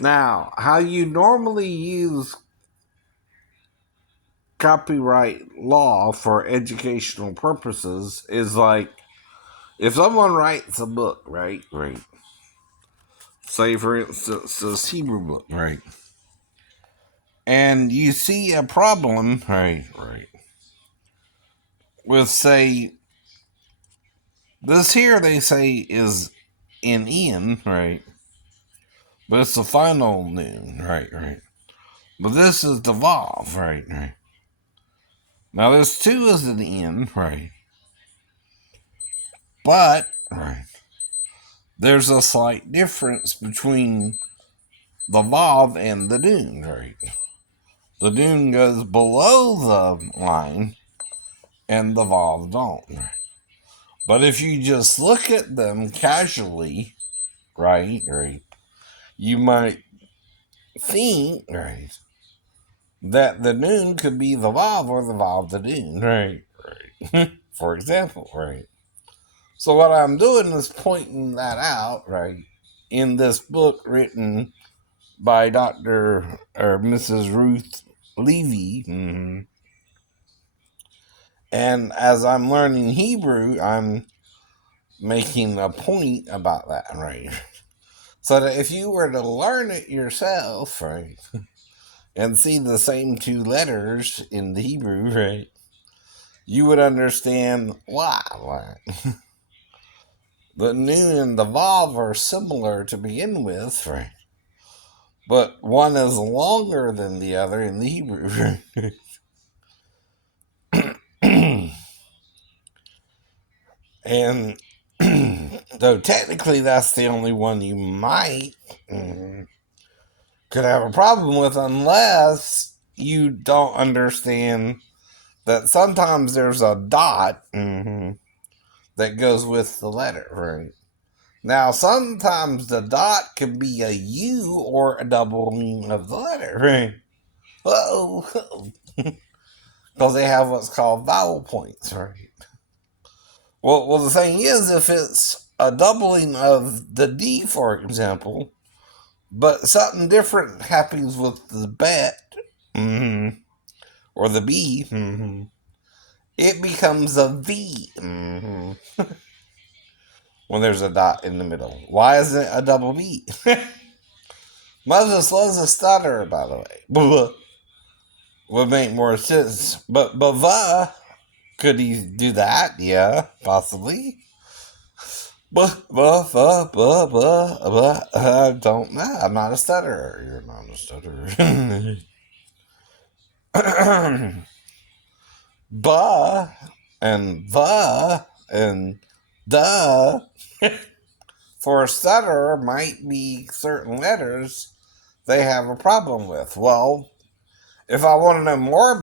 Now, how you normally use copyright law for educational purposes is like if someone writes a book, right, say for instance this Hebrew book, right, and you see a problem, right, with say this here they say is an in, right, but it's the final noon, right, but this is the vav, right. Now this two is an in, right, but right, there's a slight difference between the vav and the dune, right. The dune goes below the line, and the vav don't. But if you just look at them casually, right, you might think, right, that the dune could be the vav or the vav the dune, right. For example, right. So what I'm doing is pointing that out, right, in this book written by Dr. or Mrs. Ruth Levi. And as I'm learning Hebrew, I'm making a point about that, right? So that if you were to learn it yourself, right, and see the same two letters in the Hebrew, right, you would understand why. Right? The nun and the vav are similar to begin with, right? But one is longer than the other in the Hebrew. And though technically that's the only one you might could have a problem with, unless you don't understand that sometimes there's a dot that goes with the letter, right? Now, sometimes the dot could be a U or a doubling of the letter, right? Oh, because they have what's called vowel points, right? Well, the thing is, if it's a doubling of the D, for example, but something different happens with the bet or the B, it becomes a V when there's a dot in the middle. Why isn't it a double B? Moses loves a stutter, by the way. Would make more sense. But bava, could he do that? Yeah, possibly. I don't know. I'm not a stutterer. You're not a stutterer. Ba and the and duh for a stutterer might be certain letters they have a problem with. Well, if I want to know more